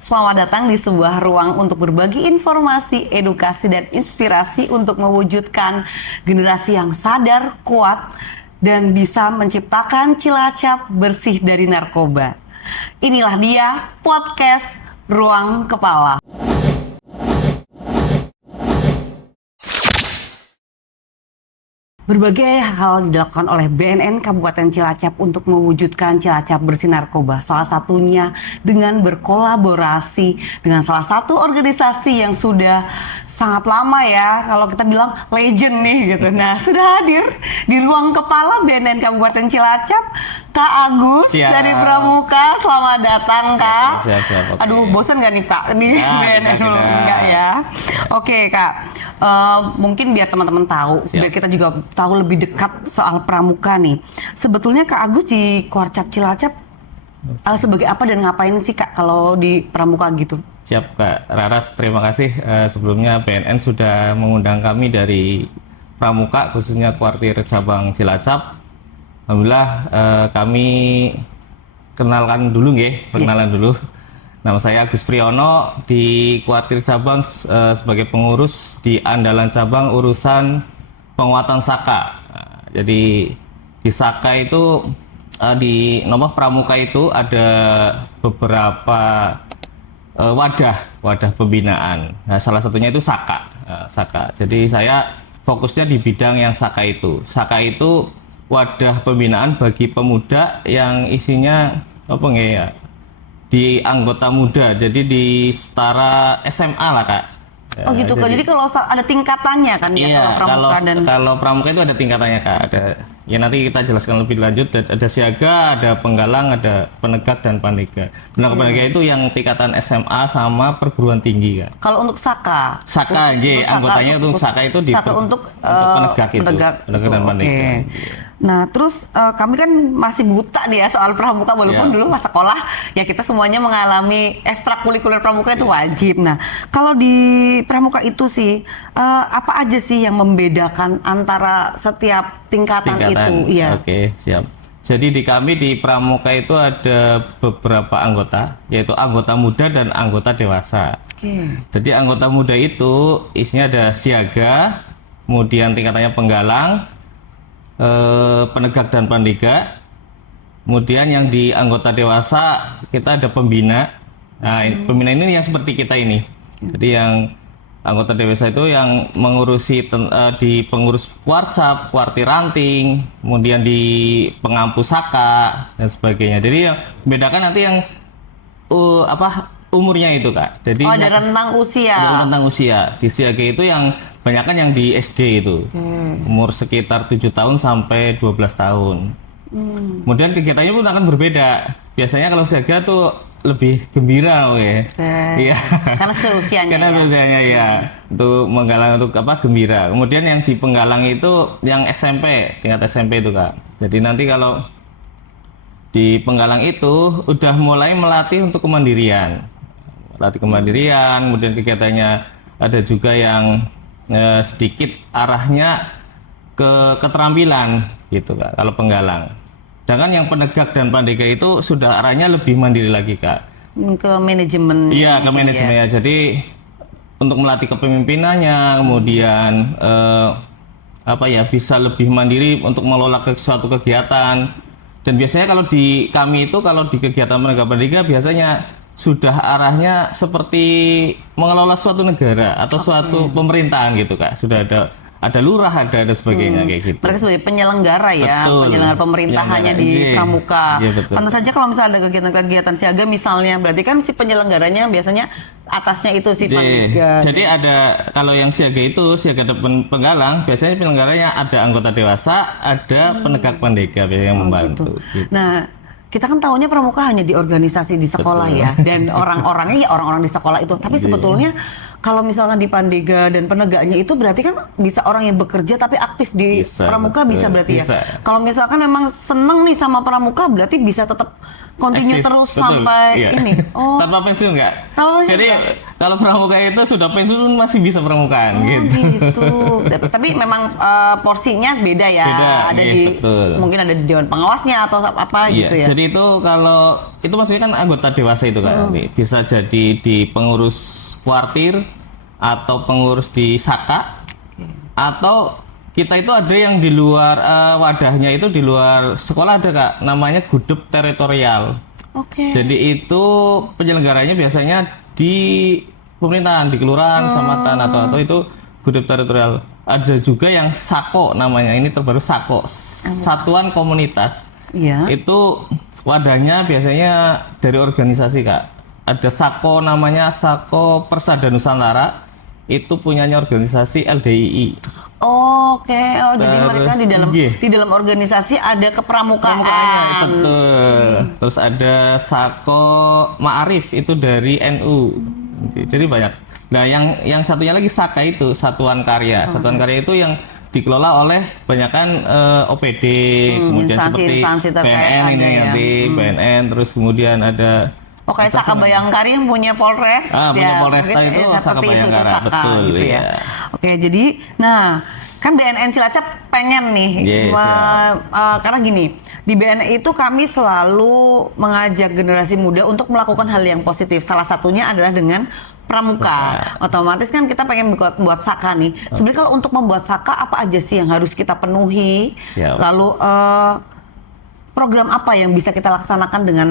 Selamat datang di sebuah ruang untuk berbagi informasi, edukasi, dan inspirasi untuk mewujudkan generasi yang sadar, kuat, dan bisa menciptakan Cilacap bersih dari narkoba. Inilah dia podcast Ruang Kepala. Berbagai hal dilakukan oleh BNN Kabupaten Cilacap untuk mewujudkan Cilacap bersih narkoba. Salah satunya dengan berkolaborasi dengan salah satu organisasi yang sudah sangat lama ya, kalau kita bilang legend nih gitu. Nah, sudah hadir di ruang kepala BNN Kabupaten Cilacap, Kak Agus dari Pramuka. Selamat datang, Kak. Siap, Aduh, bosan gak nih Kak di BNN dulu? Enggak ya. Oke, Kak. Mungkin biar teman-teman tahu, biar kita juga tahu lebih dekat soal Pramuka nih. Sebetulnya Kak Agus di Kuarcap Cilacap sebagai apa dan ngapain sih Kak kalau di Pramuka gitu? Siap Kak Raras, terima kasih sebelumnya BNN sudah mengundang kami dari Pramuka, khususnya Kuartir Cabang Cilacap. Alhamdulillah kami kenalkan dulu dulu. Nama saya Agus Priyono, di Kuartir Cabang sebagai pengurus di Andalan Cabang urusan penguatan Saka. Jadi di Saka itu di nomor Pramuka itu ada beberapa wadah pembinaan. Nah, salah satunya itu Saka. Jadi saya fokusnya di bidang yang Saka itu. Saka itu wadah pembinaan bagi pemuda yang isinya di anggota muda, jadi di setara SMA lah Kak. Oh gitu Kak, jadi kalau ada tingkatannya kan? Iya, kalau Pramuka itu ada tingkatannya Kak. Ya nanti kita jelaskan lebih lanjut. Ada siaga, ada penggalang, ada penegak dan pandega. Penegak itu yang tingkatan SMA sama perguruan tinggi Kak. Kalau untuk Saka? Anggotanya itu Saka itu untuk penegak itu. Penegak dan pandega. Nah, terus kami kan masih buta nih ya soal Pramuka, walaupun dulu pas sekolah ya kita semuanya mengalami ekstrakurikuler Pramuka itu wajib. Nah, kalau di Pramuka itu sih apa aja sih yang membedakan antara setiap tingkatan itu? Iya. Oke, siap. Jadi di kami di Pramuka itu ada beberapa anggota, yaitu anggota muda dan anggota dewasa. Jadi anggota muda itu isinya ada siaga, kemudian tingkatannya penggalang, penegak dan pandega. Kemudian yang di anggota dewasa kita ada pembina. Nah, pembina ini yang seperti kita ini. Jadi yang anggota dewasa itu yang mengurusi di pengurus Kuarcap, Kuartir Ranting, kemudian di pengampu Saka dan sebagainya. Jadi yang membedakan nanti yang umurnya itu Kak. Jadi ada rentang usia. Ada rentang usia. Di siaga itu yang banyak kan yang di SD itu. Umur sekitar 7 tahun sampai 12 tahun. Kemudian kegiatannya pun akan berbeda. Biasanya kalau siaga tuh lebih gembira Iya. Karena seusianya. Ya. Untuk menggalang untuk gembira. Kemudian yang di penggalang itu yang SMP, tingkat SMP itu Kak. Jadi nanti kalau di penggalang itu udah mulai melatih untuk kemandirian. Kemudian kegiatannya ada juga yang sedikit arahnya ke keterampilan gitu Kak, kalau penggalang. Sedangkan yang penegak dan pandega itu sudah arahnya lebih mandiri lagi Kak. Ke manajemen. Iya, ke manajemen ya. Jadi untuk melatih kepemimpinannya, kemudian bisa lebih mandiri untuk mengelola suatu kegiatan. Dan biasanya kalau di kami itu kalau di kegiatan penegak pandega biasanya sudah arahnya seperti mengelola suatu negara atau suatu pemerintahan gitu Kak. Sudah ada lurah, ada sebagainya kayak gitu. Mereka sebagai penyelenggara ya, penyelenggara pemerintahannya di Pramuka. Pantas saja kalau misalnya ada kegiatan-kegiatan siaga misalnya, berarti kan si penyelenggaranya biasanya atasnya itu si pandega. Jadi ada kalau yang siaga itu siaga penggalang, biasanya penyelenggaranya ada anggota dewasa, ada penegak pandega biasanya yang membantu. Gitu. Nah, kita kan tahunya Pramuka hanya di organisasi di sekolah ya, dan orang-orangnya ya orang-orang di sekolah itu. Tapi sebetulnya kalau misalkan di pandega dan penegaknya itu berarti kan bisa orang yang bekerja tapi aktif di Pramuka bisa berarti ya. Kalau misalkan memang seneng nih sama Pramuka berarti bisa tetap continue eksis. terus Betul, sampai iya. ini. Oh. Tanpa pensiun nggak? Tanpa pensiun Jadi nggak? kalau pramuka itu sudah pensiun masih bisa pramukaan Oh gitu. gitu. Tapi memang porsinya beda ya. Beda, Ada iya, di betul. mungkin ada di dewan pengawasnya atau apa Iya, gitu ya. jadi itu kalau itu maksudnya kan anggota dewasa itu kan nanti bisa jadi di pengurus kuartir atau pengurus di Saka atau kita itu ada yang di luar wadahnya itu di luar sekolah ada Kak, namanya gudep teritorial. Oke. Jadi itu penyelenggaranya biasanya di pemerintahan, di kelurahan, kecamatan atau itu gudep teritorial. Ada juga yang Sako namanya, ini terbaru Sako, Satuan Komunitas. Iya. Itu wadahnya biasanya dari organisasi Kak. Ada Sako namanya Sako Persada Nusantara, itu punyanya organisasi LDII. Oke. Oh jadi Terus, mereka iya. di dalam organisasi ada kepramukaan. Pramukaannya, betul. Terus ada Sako Ma'arif itu dari NU. Jadi banyak. Nah, yang satunya lagi Saka itu Satuan Karya. Satuan Karya itu yang dikelola oleh banyakan OPD, kemudian seperti instansi terkait BNN ini ada ya. nanti BNN, terus kemudian ada Oke, Saka Bayangkari yang punya Polres. punya Polresta mungkin, itu seperti Saka itu, Bayangkara, Saka, betul, gitu ya. iya. Oke, jadi, nah, kan BNN Cilacap pengen nih, Yes, karena gini, di BNN itu kami selalu mengajak generasi muda untuk melakukan hal yang positif. Salah satunya adalah dengan pramuka. Otomatis kan kita pengen buat Saka nih. Sebenarnya kalau untuk membuat Saka apa aja sih yang harus kita penuhi? Siap. Lalu program apa yang bisa kita laksanakan dengan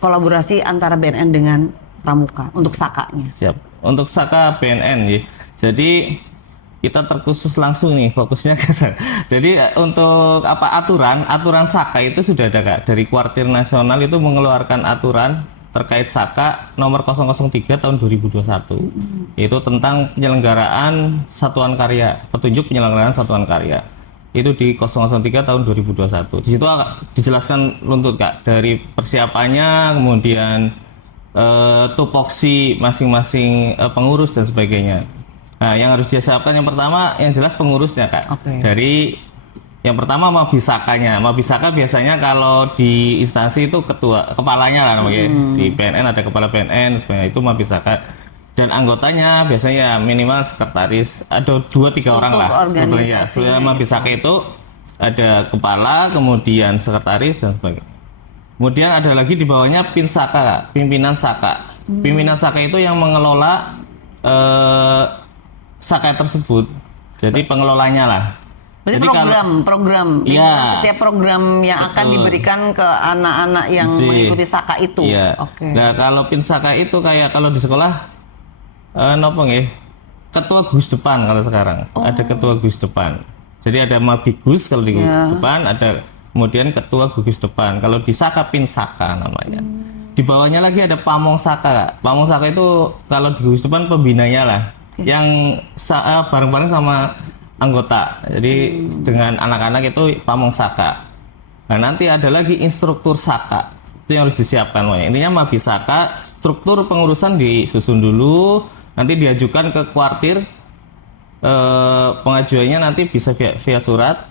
kolaborasi antara BNN dengan pramuka untuk Sakanya? Siap. Untuk Saka BNN ya. Jadi kita terkhusus langsung nih fokusnya ke sana. Jadi untuk aturan Saka itu sudah ada Kak. Dari Kuartir Nasional itu mengeluarkan aturan terkait Saka nomor 003 tahun 2021. Itu tentang penyelenggaraan satuan karya, petunjuk penyelenggaraan satuan karya. Itu di 003 tahun 2021. Di situ dijelaskan runtut Kak, dari persiapannya, kemudian tupoksi masing-masing pengurus dan sebagainya. Nah, yang harus disiapkan yang pertama yang jelas pengurusnya Kak. Oke. Dari yang pertama Mabisakanya. Mabisaka biasanya kalau di instansi itu kepalanya lah namanya. Di PNN ada kepala PNN, sebenarnya itu Mabisaka. Dan anggotanya biasanya minimal sekretaris, ada 2-3 orang lah sebetulnya. Mabisaka itu ada kepala, kemudian sekretaris dan sebagainya. Kemudian ada lagi di bawahnya Pinsaka, Kak, pimpinan Saka. Pimpinan Saka itu yang mengelola Saka tersebut. Jadi pengelolanya lah. Berarti Jadi program, Iya. setiap program yang akan Betul. diberikan ke anak-anak yang mengikuti Saka itu. Iya. Oke. Nah, kalau Pinsaka itu kayak kalau di sekolah nopo nggih? Ketua Gus Depan kalau sekarang. Ada ketua Gus Depan. Jadi ada Mabigus kalau di depan, ada kemudian ketua gugus depan. Kalau di Saka Pinsaka namanya. Di bawahnya lagi ada Pamong Saka. Kak. Pamong Saka itu kalau di gugus depan pembinanya lah. Yang bareng-bareng sama anggota. Jadi dengan anak-anak itu Pamong Saka. Nah, nanti ada lagi instruktur Saka. Itu yang harus disiapkan. Intinya Mabisaka, struktur pengurusan disusun dulu, nanti diajukan ke kuartir. Pengajuannya nanti bisa via surat.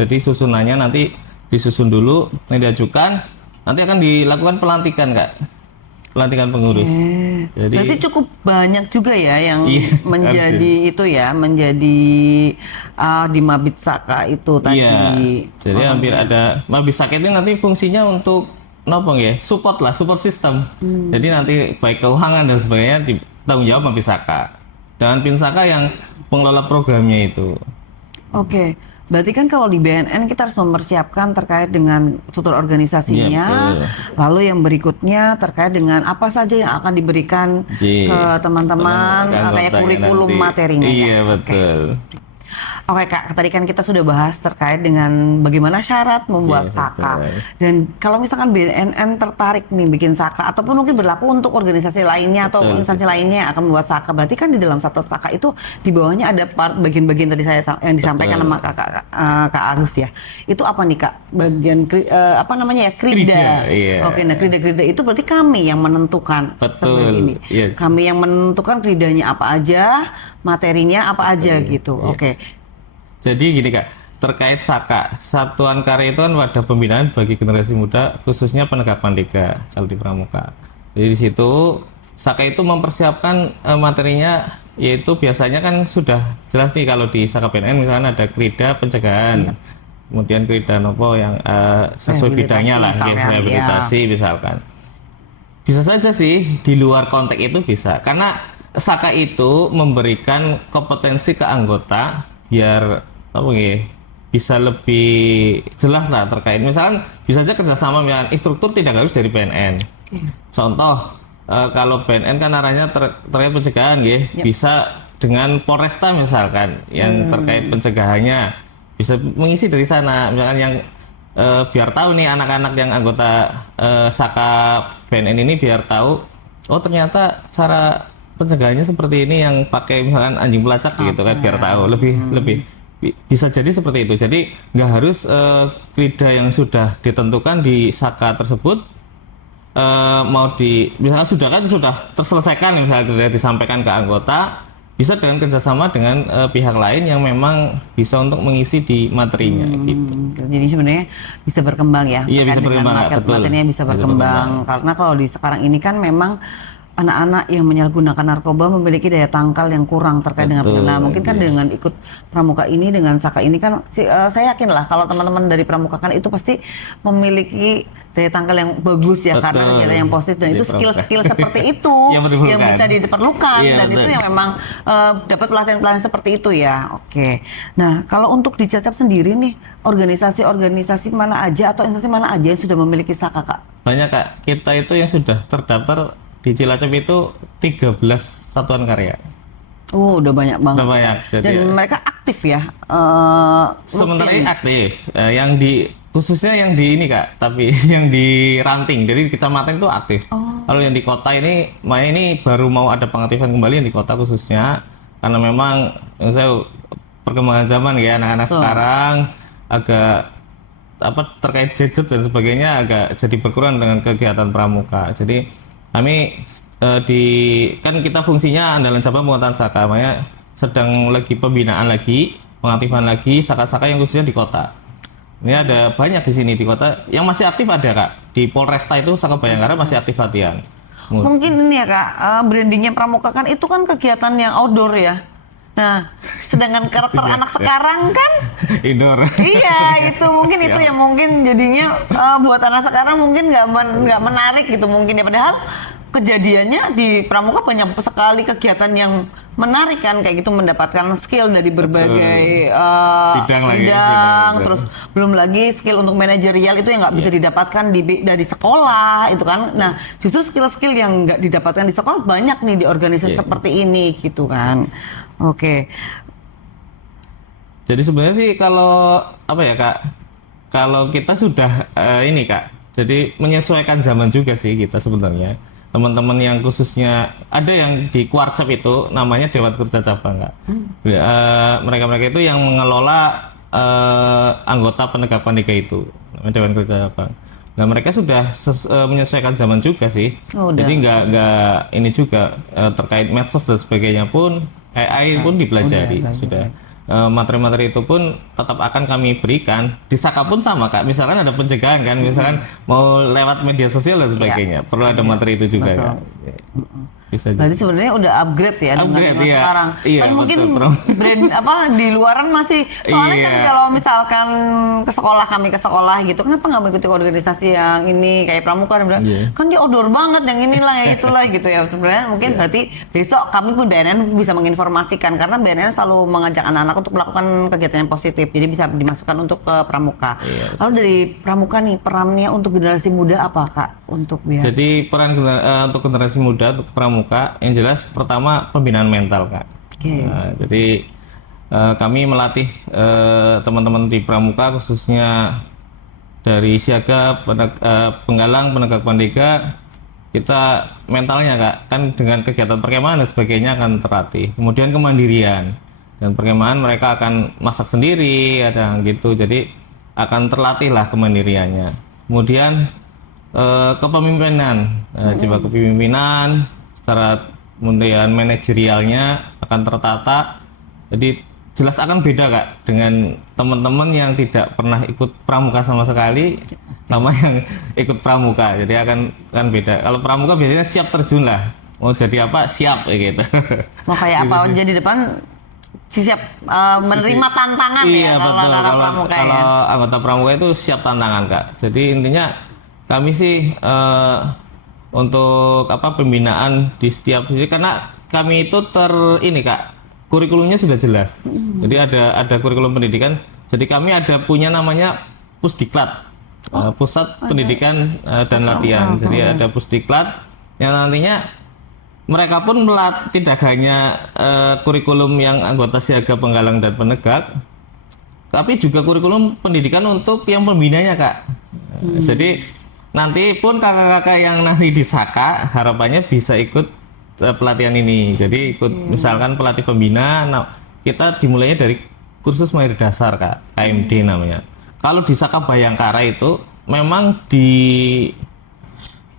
Jadi susunannya nanti disusun dulu, yang diajukan, nanti akan dilakukan pelantikan Kak. Pelantikan pengurus. Jadi Berarti cukup banyak juga ya yang Iya, menjadi itu ya, menjadi di Mabit Saka itu tadi. Iya. Jadi hampir ada Mabisaka itu nanti fungsinya untuk nopo ya, support system. Jadi nanti baik keuangan dan sebagainya ditanggung jawab Mabisaka. Dan Pinsaka yang pengelola programnya itu. Oke. Berarti kan kalau di BNN kita harus mempersiapkan terkait dengan struktur organisasinya, Iya, lalu yang berikutnya terkait dengan apa saja yang akan diberikan ke teman-teman, kayak kurikulum materinya. Iya, ya? betul. Oke Kak, tadi kan kita sudah bahas terkait dengan bagaimana syarat membuat Iya, Saka. betul. Dan kalau misalkan BNN tertarik nih bikin Saka, ataupun mungkin berlaku untuk organisasi lainnya atau Betul, instansi lainnya yang akan membuat Saka, berarti kan di dalam satu Saka itu di bawahnya ada bagian-bagian tadi yang disampaikan Betul. sama Kak Agus ya. Itu apa nih Kak? Bagian apa namanya ya? Krida. Krida, iya. Oke, nah krida-krida itu berarti kami yang menentukan Betul, seperti ini. iya. Kami yang menentukan kridanya apa aja, materinya apa aja gitu. Iya. Oke. Jadi gini Kak, terkait Saka, Satuan Karya itu kan wadah pembinaan bagi generasi muda, khususnya penegak pandega kalau di Pramuka. Jadi di situ Saka itu mempersiapkan materinya, yaitu biasanya kan sudah jelas nih kalau di Saka BNN misalkan ada krida pencegahan, kemudian krida nopo yang sesuai bidangnya lah, rehabilitasi misalkan. Bisa saja sih di luar konteks itu bisa, karena Saka itu memberikan kompetensi ke anggota biar apa ya, bisa lebih jelas lah terkait, misalkan bisa saja kerjasama dengan instruktur tidak harus dari BNN. Contoh kalau BNN kan arahnya terkait pencegahan ya, bisa dengan Polresta misalkan yang terkait pencegahannya bisa mengisi dari sana, misalkan yang biar tahu nih anak-anak yang anggota Saka BNN ini biar tahu, oh ternyata cara pencegahannya seperti ini yang pakai misalkan anjing pelacak gitu kan, biar tahu lebih bisa jadi seperti itu. Jadi nggak harus krida yang sudah ditentukan di Saka tersebut mau misalkan sudah terselesaikan, misalnya krida disampaikan ke anggota, bisa dengan kerjasama dengan pihak lain yang memang bisa untuk mengisi di materinya gitu. Jadi sebenarnya bisa berkembang ya. Iya, bisa berkembang, betul. Materinya bisa berkembang. Karena kalau di sekarang ini kan memang anak-anak yang menyalahgunakan narkoba memiliki daya tangkal yang kurang terkait dengan pengguna. Mungkin kan dengan ikut pramuka ini, dengan Saka ini kan saya yakin lah kalau teman-teman dari pramuka kan itu pasti memiliki daya tangkal yang bagus ya, karena kegiatan yang positif, dan itu skill-skill seperti itu yang bisa diperlukan, dan itu yang memang dapat pelatihan-pelatihan seperti itu ya. Oke. Nah, kalau untuk di Cilacap sendiri nih, organisasi-organisasi mana aja atau instansi mana aja yang sudah memiliki Saka, Kak? Banyak, Kak. Kita itu yang sudah terdaftar di Cilacap itu 13 satuan karya. Oh, udah banyak banget. Udah banyak. Jadi, dan mereka aktif ya? Sementara ini aktif. Yang khususnya yang di ini, Kak, tapi yang di Ranting, jadi di kecamatan itu aktif. Kalau yang di kota ini, makanya ini baru mau ada pengaktifan kembali yang di kota khususnya, karena memang saya perkembangan zaman ya, anak-anak sekarang agak terkait gadget dan sebagainya agak jadi berkurang dengan kegiatan pramuka. Jadi kami kan kita fungsinya andalan cabang penguatan Saka, makanya sedang lagi pembinaan lagi, pengaktifan lagi Saka-Saka yang khususnya di kota. Ini ada banyak di sini di kota yang masih aktif, ada, Kak. Di Polresta itu Saka Bayangkara masih aktif latihan. Mungkin ini ya, Kak, brandingnya pramuka kan itu kan kegiatan yang outdoor ya. Nah, sedangkan karakter anak sekarang kan indoor. Iya, itu mungkin itu yang mungkin jadinya buat anak sekarang mungkin nggak menarik gitu mungkin ya, padahal kejadiannya di pramuka banyak sekali kegiatan yang menarik kan, kayak gitu, mendapatkan skill dari berbagai bidang, terus belum lagi skill untuk manajerial itu yang nggak bisa didapatkan dari sekolah itu kan. Nah, justru skill-skill yang nggak didapatkan di sekolah banyak nih di organisasi seperti ini gitu kan. Oke. Jadi sebenarnya sih kalau apa ya, Kak, kalau kita sudah ini, Kak, jadi menyesuaikan zaman juga sih kita sebenarnya. Teman-teman yang khususnya ada yang di Kuarcap itu namanya Dewan Kerja Cabang, Kak. Mereka-mereka itu yang mengelola anggota penegak pandega itu, namanya Dewan Kerja Cabang. Nah, mereka sudah menyesuaikan zaman juga sih. Jadi nggak ini juga terkait medsos dan sebagainya pun AI pun dipelajari sudah. Materi-materi itu pun tetap akan kami berikan. Di Saka pun sama, Kak. Misalkan ada pencegahan kan, misalkan mau lewat media sosial dan sebagainya, perlu ada materi itu juga, Kak. Bisa. Berarti sebenarnya udah upgrade ya dengan sekarang. Iya, kan mungkin brand di luaran masih, soalnya kan kalau misalkan kami ke sekolah gitu, kenapa nggak mengikuti organisasi yang ini kayak pramuka, kan dia outdoor banget, yang inilah ya itulah gitu ya. Sebenarnya mungkin berarti besok kami pun BNN bisa menginformasikan, karena BNN selalu mengajak anak-anak untuk melakukan kegiatan yang positif, jadi bisa dimasukkan untuk ke pramuka. Lalu dari pramuka nih, perannya untuk generasi muda apa, Kak? Jadi peran untuk generasi muda untuk pramuka, yang jelas pertama pembinaan mental, Kak. Jadi kami melatih teman-teman di pramuka khususnya dari siaga, penggalang, penegak pandega, kita mentalnya, Kak, kan dengan kegiatan perkemahan dan sebagainya akan terlatih. Kemudian kemandirian, dan perkemahan mereka akan masak sendiri, ada gitu, jadi akan terlatih lah kemandiriannya. Kemudian kepemimpinan, jiwa kepemimpinan, secara kemudian manajerialnya akan tertata. Jadi jelas akan beda Kak dengan teman-teman yang tidak pernah ikut pramuka sama sekali sama yang ikut pramuka. Jadi akan beda. Kalau pramuka biasanya siap terjun lah. Mau jadi apa siap kayak gitu. Mau kayak apa jadi depan siap menerima tantangan Iya, ya kalau betul. pramuka ya. Kalau anggota pramuka itu siap tantangan Kak. Jadi intinya kami sih untuk pembinaan di setiap sisi karena kami itu ini Kak, kurikulumnya sudah jelas. Jadi ada kurikulum pendidikan. Jadi kami ada punya namanya Pusdiklat, Pusat Pendidikan dan Latihan. Jadi ada Pusdiklat yang nantinya mereka pun tidak hanya kurikulum yang anggota siaga, penggalang dan penegak, tapi juga kurikulum pendidikan untuk yang pembinanya Kak. Jadi nanti pun kakak-kakak yang nanti di Saka harapannya bisa ikut pelatihan ini. Jadi ikut misalkan pelatih pembina, kita dimulainya dari kursus mahir dasar Kak, KMD namanya. Kalau di Saka Bayangkara itu memang di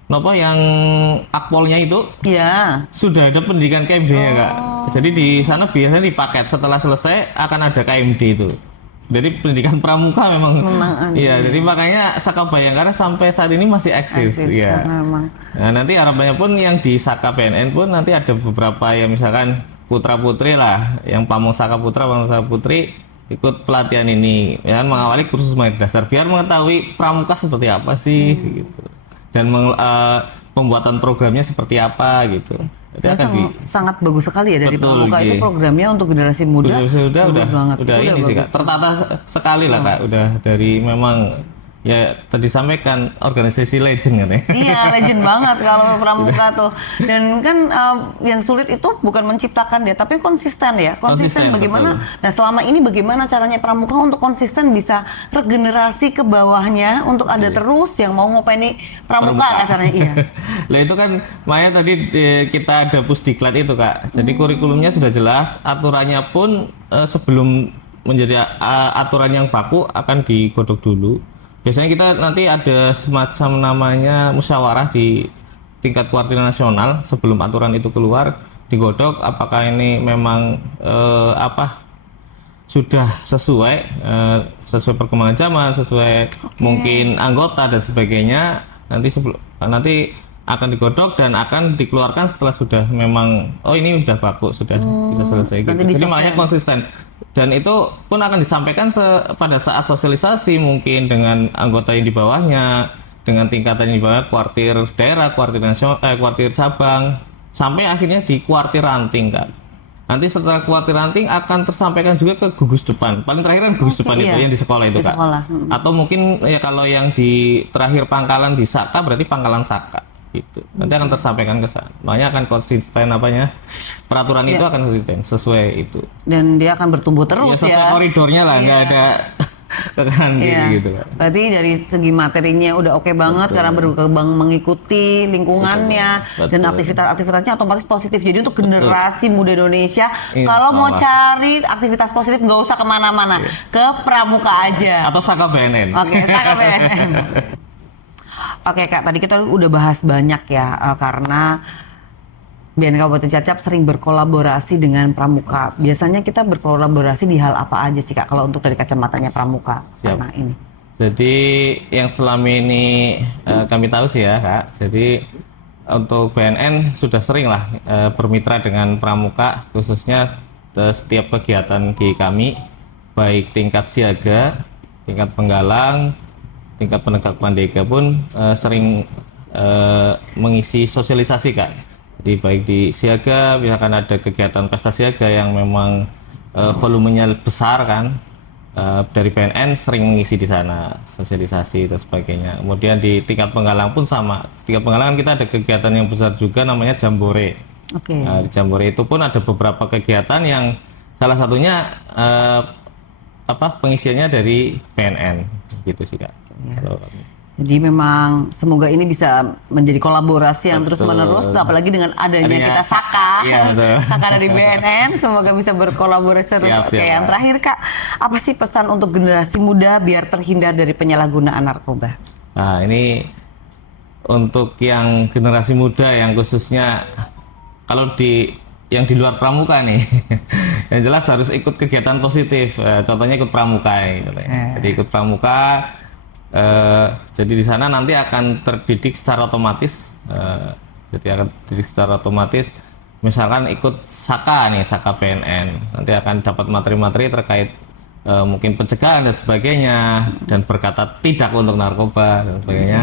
yang akpolnya itu sudah ada pendidikan KMD-nya Kak. Jadi di sana biasanya dipaket setelah selesai akan ada KMD itu. Jadi pendidikan pramuka memang iya, jadi makanya Saka Bayangkara sampai saat ini masih eksis ya. Nah, nanti harapannya pun yang di Saka PNN pun nanti ada beberapa yang misalkan putra-putri lah, yang Pamong Saka Putra, Pamong Saka Putri ikut pelatihan ini, ya mengawali kursus mahir dasar biar mengetahui pramuka seperti apa sih gitu. Dan pembuatan programnya seperti apa gitu. Sangat bagus sekali ya dari pramuka itu programnya untuk generasi muda. Udah ini sih Kak, tertata sekali lah Kak, udah dari memang ya tadi sampaikan organisasi legend kan ya. Iya legend banget kalau pramuka tuh. Dan kan yang sulit itu bukan menciptakan dia, tapi konsisten ya. Konsisten bagaimana? Betul. Nah selama ini bagaimana caranya pramuka untuk konsisten bisa regenerasi ke bawahnya untuk ada terus yang mau ngopeni pramuka kasarnya iya. Lah itu kan makanya tadi kita ada Pusdiklat itu Kak. Jadi kurikulumnya sudah jelas, aturannya pun sebelum menjadi aturan yang baku akan digodok dulu. Biasanya kita nanti ada semacam namanya musyawarah di tingkat kuartil nasional sebelum aturan itu keluar, digodok apakah ini memang sudah sesuai perkembangan zaman, sesuai mungkin anggota dan sebagainya. Nanti akan digodok dan akan dikeluarkan setelah sudah memang ini sudah bagus, sudah bisa selesai gitu. Jadi makanya konsisten. Dan itu pun akan disampaikan pada saat sosialisasi mungkin dengan anggota yang di bawahnya, dengan tingkatan yang di bawah, kuartir daerah, kuartir nasional, kuartir cabang, sampai akhirnya di kuartir ranting Kak. Nanti setelah kuartir ranting akan tersampaikan juga ke gugus depan. Paling terakhir kan gugus depan itu yang di sekolah itu Kak. Atau mungkin ya kalau yang di terakhir pangkalan di Saka berarti pangkalan Saka. Gitu. Nanti akan tersampaikan ke sana. Makanya akan konsisten peraturan itu akan konsisten sesuai itu. Dan dia akan bertumbuh terus sesuai koridornya lah, nggak ada tekanan gitu kan. Berarti dari segi materinya udah oke banget karena berkembang mengikuti lingkungannya dan aktivitasnya otomatis positif. Jadi untuk generasi muda Indonesia kalau mau cari aktivitas positif nggak usah kemana-mana, ke pramuka aja. Atau Saka BNN. Oke, Saka BNN. Oke Kak, tadi kita udah bahas banyak ya karena BNN Kabupaten Cilacap sering berkolaborasi dengan pramuka. Biasanya kita berkolaborasi di hal apa aja sih Kak kalau untuk dari kacamatanya pramuka karena ini? Jadi yang selama ini kami tahu sih ya Kak. Jadi untuk BNN sudah sering lah bermitra dengan pramuka, khususnya setiap kegiatan di kami baik tingkat siaga, tingkat penggalang, tingkat penegak pandega pun sering mengisi sosialisasi Kak. Jadi baik di siaga, misalkan ada kegiatan pesta siaga yang memang volumenya besar kan, dari BNN sering mengisi di sana sosialisasi dan sebagainya. Kemudian di tingkat penggalang pun sama. Tingkat penggalangan kita ada kegiatan yang besar juga namanya Jambore. Nah, di Jambore itu pun ada beberapa kegiatan yang salah satunya pengisiannya dari BNN gitu sih Kak. Jadi memang semoga ini bisa menjadi kolaborasi yang terus menerus, apalagi dengan adanya kita Saka, Saka dari BNN, semoga bisa berkolaborasi terus. Oke, yang terakhir Kak, apa sih pesan untuk generasi muda biar terhindar dari penyalahgunaan narkoba? Nah ini untuk yang generasi muda yang khususnya kalau di yang di luar pramuka nih. Yang jelas harus ikut kegiatan positif. Contohnya ikut pramuka gitu ya. Jadi ikut pramuka. Jadi di sana nanti akan terdidik secara otomatis. Jadi akan terdidik secara otomatis. Misalkan ikut Saka nih, Saka BNN. Nanti akan dapat materi-materi terkait mungkin pencegahan dan sebagainya, dan berkata tidak untuk narkoba dan sebagainya.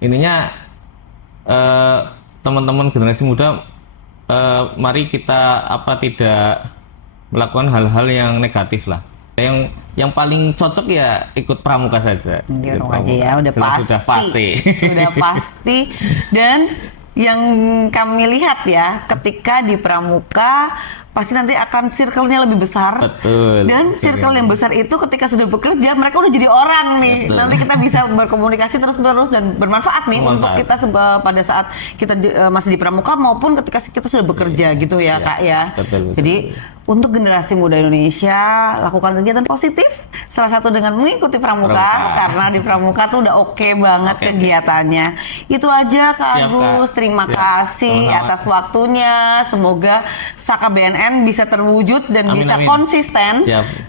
Intinya teman-teman generasi muda, mari kita tidak melakukan hal-hal yang negatif lah. Yang paling cocok ya ikut pramuka saja. Ikut aja ya, udah pasti. Sudah pasti. Dan yang kami lihat ya, ketika di pramuka pasti nanti akan circle-nya lebih besar. Betul. Dan circle yang besar itu ketika sudah bekerja, mereka udah jadi orang nih. Betul. Nanti kita bisa berkomunikasi terus-menerus dan bermanfaat nih untuk kita pada saat kita masih di pramuka maupun ketika kita sudah bekerja gitu ya, Kak ya. Betul. Jadi untuk generasi muda Indonesia, lakukan kegiatan positif. Salah satu dengan mengikuti pramuka. Karena di pramuka tuh udah oke banget kegiatannya. Itu aja Kak Agus. Terima kasih atas waktunya. Semoga Saka BNN bisa terwujud dan bisa konsisten.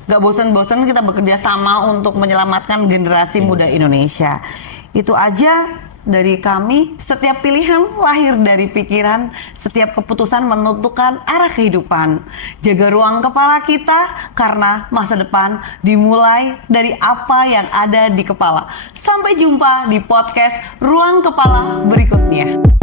Gak bosan-bosan kita bekerja sama untuk menyelamatkan generasi muda Indonesia. Itu aja dari kami. Setiap pilihan lahir dari pikiran, setiap keputusan menentukan arah kehidupan. Jaga ruang kepala kita karena masa depan dimulai dari apa yang ada di kepala. Sampai jumpa di podcast Ruang Kepala berikutnya.